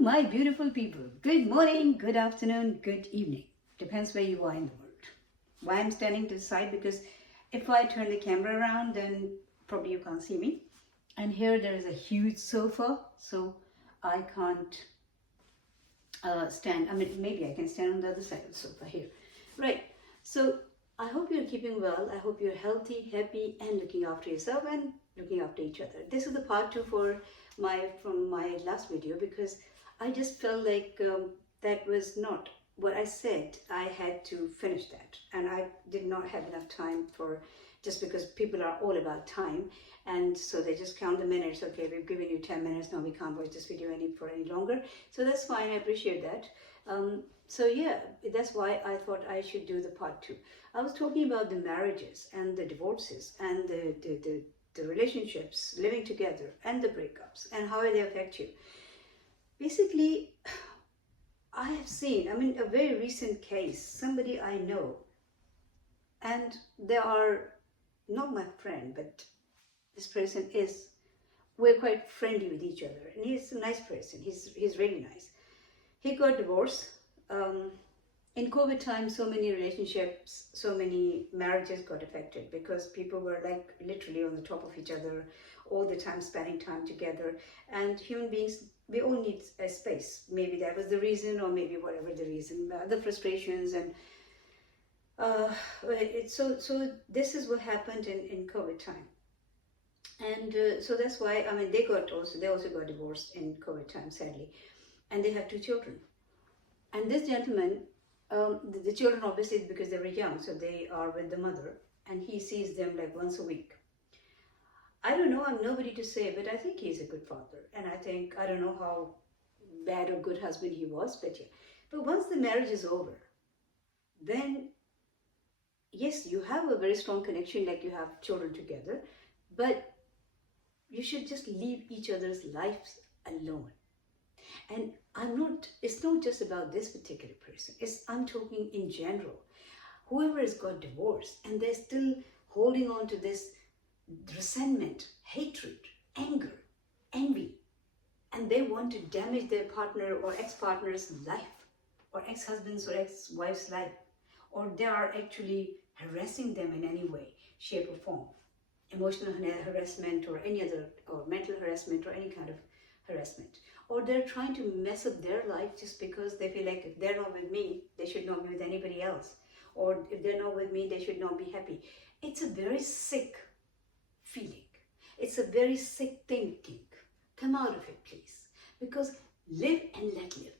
my beautiful people. Good morning, good afternoon, good evening. Depends where you are in the world. Why I'm standing to the side, because if I turn the camera around, then probably you can't see me. And here there is a huge sofa, so I can't stand. I mean, maybe I can stand on the other side of the sofa here. Right. So I hope you're keeping well. I hope you're healthy, happy, and looking after yourself and looking after each other. This is the part 2 from my last video, because I just felt like that was not what I said. I had to finish that, and I did not have enough time for, just because people are all about time, and so they just count the minutes. Okay, we've given you 10 minutes, now we can't watch this video any longer. So that's fine, I appreciate that. So yeah, that's why I thought I should do the part 2. I was talking about the marriages and the divorces and the relationships, living together, and the breakups, and how they affect you. Basically, I have seen, a very recent case, somebody I know, and they are not my friend, but this person is, we're quite friendly with each other, and he's a nice person. He's really nice. He got divorced. In COVID time, so many relationships, so many marriages got affected, because people were like literally on the top of each other all the time, spending time together. And human beings, we all need a space. Maybe that was the reason, or maybe whatever the reason, the frustrations. And so this is what happened in COVID time. And so that's why, they also got divorced in COVID time, sadly. And they have 2 children. And this gentleman, the children, obviously, because they were young, so they are with the mother, and he sees them like once a week. I don't know, I'm nobody to say, but I think he's a good father. And I don't know how bad or good husband he was, but yeah. But once the marriage is over, then yes, you have a very strong connection, like you have children together, but you should just leave each other's lives alone. And it's not just about this particular person. I'm talking in general. Whoever has got divorced and they're still holding on to this resentment, hatred, anger, envy, and they want to damage their partner or ex-partner's life, or ex-husband's or ex-wife's life, or they are actually harassing them in any way, shape or form, emotional harassment or any other, or mental harassment or any kind of harassment, or they're trying to mess up their life just because they feel like if they're not with me, they should not be with anybody else, or if they're not with me, they should not be happy. It's a very sick feeling. It's a very sick thinking. Come out of it, please, because live and let live.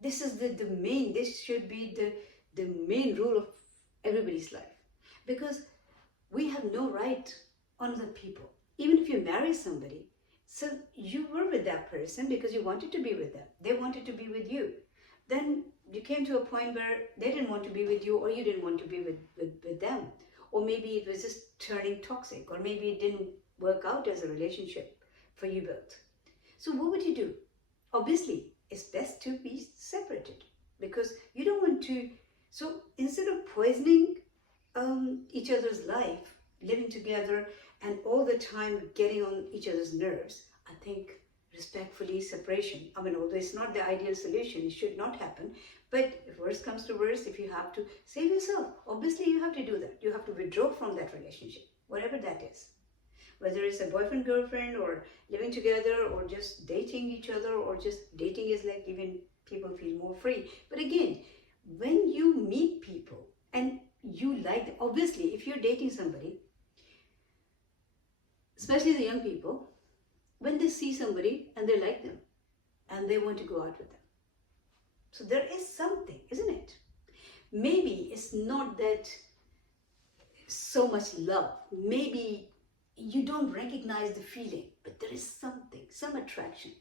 This is this should be the main rule of everybody's life, because we have no right on other people. Even if you marry somebody, so you were with that person because you wanted to be with them. They wanted to be with you. Then you came to a point where they didn't want to be with you, or you didn't want to be with them. Or maybe it was just turning toxic, or maybe it didn't work out as a relationship for you both. So what would you do? Obviously, it's best to be separated, because you don't want to. So instead of poisoning each other's life, living together, and all the time getting on each other's nerves, I think respectfully separation. Although it's not the ideal solution, it should not happen. But if worst comes to worst, if you have to save yourself, obviously you have to do that. You have to withdraw from that relationship, whatever that is. Whether it's a boyfriend, girlfriend, or living together, or just dating each other, or just dating is like giving people feel more free. But again, when you meet people and you like them, obviously if you're dating somebody, especially the young people, when they see somebody and they like them and they want to go out with them. So there is something, isn't it? Maybe it's not that so much love. Maybe you don't recognize the feeling, but there is something, some attraction.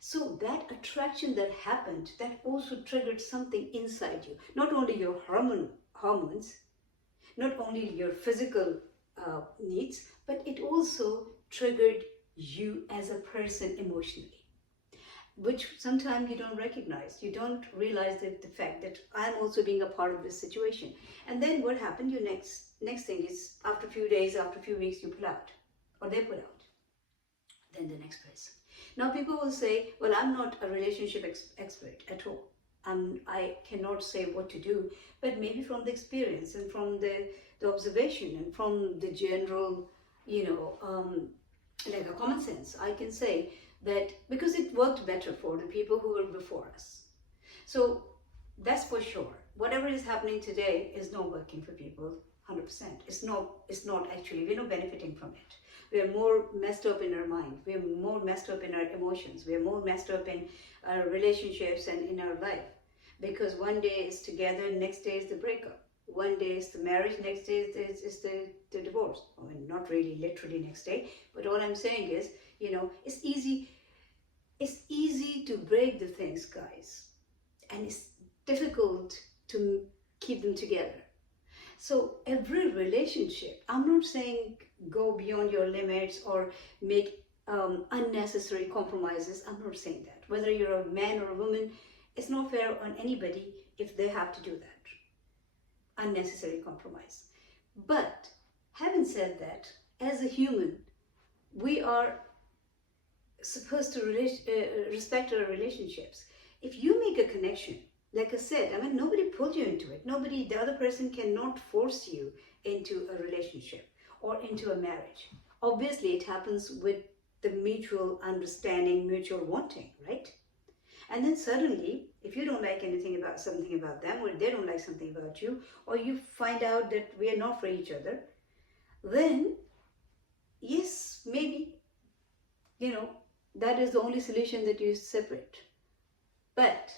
So that attraction that happened, that also triggered something inside you. Not only your hormones, not only your physical needs, but it also triggered you as a person emotionally, which sometimes you don't recognize. You don't realize the fact that I'm also being a part of this situation. And then what happened? Your next thing is, after a few days, after a few weeks, you pull out, or they pull out. Then the next person. Now people will say, well, I'm not a relationship expert at all. I cannot say what to do, but maybe from the experience and from the observation and from the general, like a common sense, I can say that because it worked better for the people who were before us. So that's for sure. Whatever is happening today is not working for people 100%. It's not actually, we're not benefiting from it. We are more messed up in our mind. We are more messed up in our emotions. We are more messed up in our relationships and in our life. Because one day is together, next day is the breakup. One day is the marriage, next day is the divorce. I mean, not really literally next day, but all I'm saying is, it's easy to break the things, guys. And it's difficult to keep them together. So every relationship, I'm not saying go beyond your limits or make unnecessary compromises. I'm not saying that. Whether you're a man or a woman, it's not fair on anybody if they have to do that. Unnecessary compromise. But having said that, as a human, we are supposed to respect our relationships. If you make a connection, like I said, I mean, nobody pulled you into it. The other person cannot force you into a relationship or into a marriage. Obviously, it happens with the mutual understanding, mutual wanting, right? And then suddenly, if you don't like something about them, or they don't like something about you, or you find out that we are not for each other, then yes, maybe, that is the only solution, that you separate. But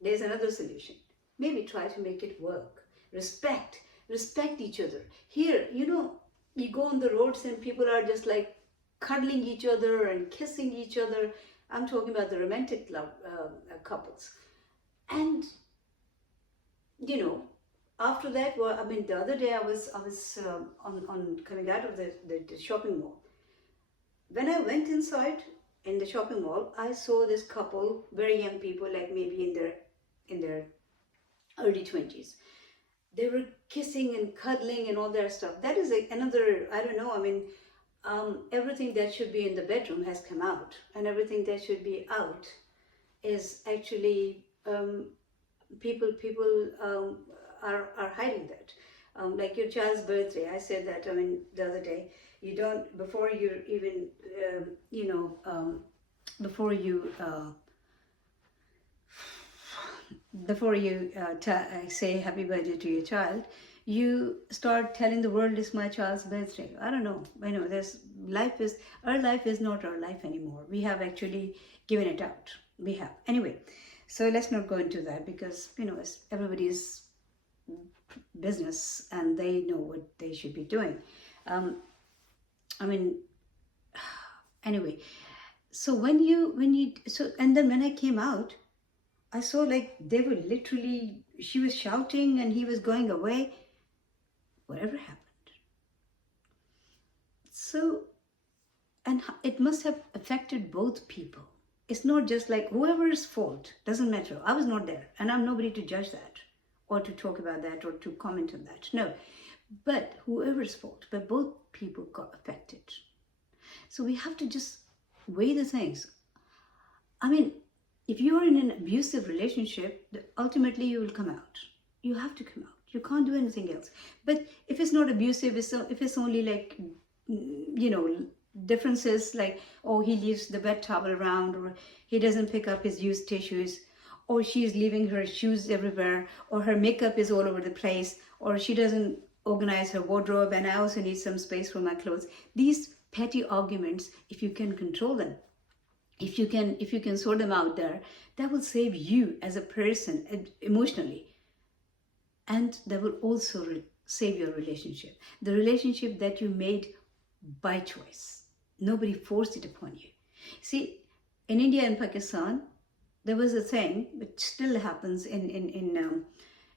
there's another solution. Maybe try to make it work. Respect each other. Here, you go on the roads and people are just like cuddling each other and kissing each other. I'm talking about the romantic love couples. And, after that, the other day I was on coming out of the shopping mall. When I went inside in the shopping mall, I saw this couple, very young people, like maybe in their early 20s. They were kissing and cuddling and all that stuff. That is another, I don't know, everything that should be in the bedroom has come out, and everything that should be out is actually people are hiding that. Like your child's birthday, I said that the other day. You don't, before you even say happy birthday to your child, you start telling the world it's my child's birthday. I don't know. Our life is not our life anymore. We have actually given it out. We have. Anyway, so let's not go into that, because it's everybody's business and they know what they should be doing. Anyway, so and then when I came out, I saw like they were literally, she was shouting and he was going away. Whatever happened? So, and it must have affected both people. It's not just like whoever's fault, doesn't matter. I was not there, and I'm nobody to judge that or to talk about that or to comment on that. No, but whoever's fault, but both people got affected. So we have to just weigh the things. If you are in an abusive relationship, ultimately you will come out. You have to come out. You can't do anything else. But if it's not abusive, if it's only like, differences like, oh, he leaves the bed towel around, or he doesn't pick up his used tissues, or she's leaving her shoes everywhere, or her makeup is all over the place, or she doesn't organize her wardrobe, and I also need some space for my clothes. These petty arguments, if you can control them, if you can sort them out there, that will save you as a person emotionally, and that will also save your relationship, the relationship that you made by choice. Nobody forced it upon you. See, in India and Pakistan, there was a thing which still happens in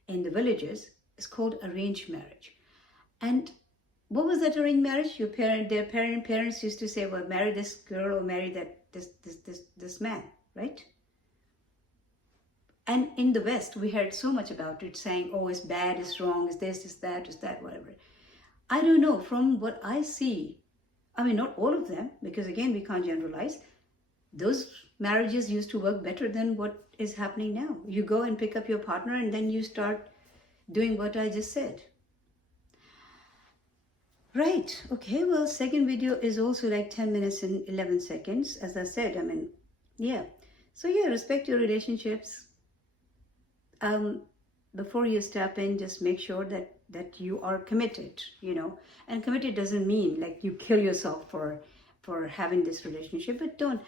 the villages. It's called arranged marriage. And what was that arranged marriage? Their parents used to say, well, marry this girl or marry this man, right? And in the West, we heard so much about it, saying, oh, it's bad, it's wrong, it's this, it's that, whatever. I don't know, from what I see, not all of them, because again, we can't generalize, those marriages used to work better than what is happening now. You go and pick up your partner and then you start doing what I just said. Right, okay, well, second video is also like 10 minutes and 11 seconds, as I said. I mean, yeah. So yeah, respect your relationships. Before you step in, just make sure that you are committed, you know. And committed doesn't mean like you kill yourself for having this relationship, but don't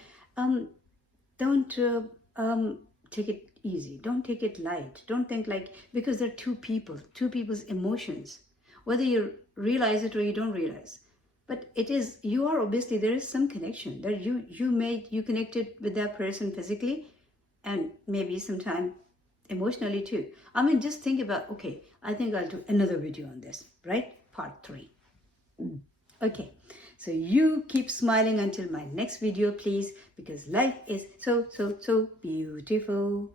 take it easy. Don't take it light. Don't think like, because they're two people's emotions, whether you realize it or you don't realize. But it is, you are obviously, there is some connection that you connected with that person physically and maybe sometime emotionally too. I mean, just think about, okay, I think I'll do another video on this, right? Part 3. Okay, so you keep smiling until my next video, please, because life is so beautiful.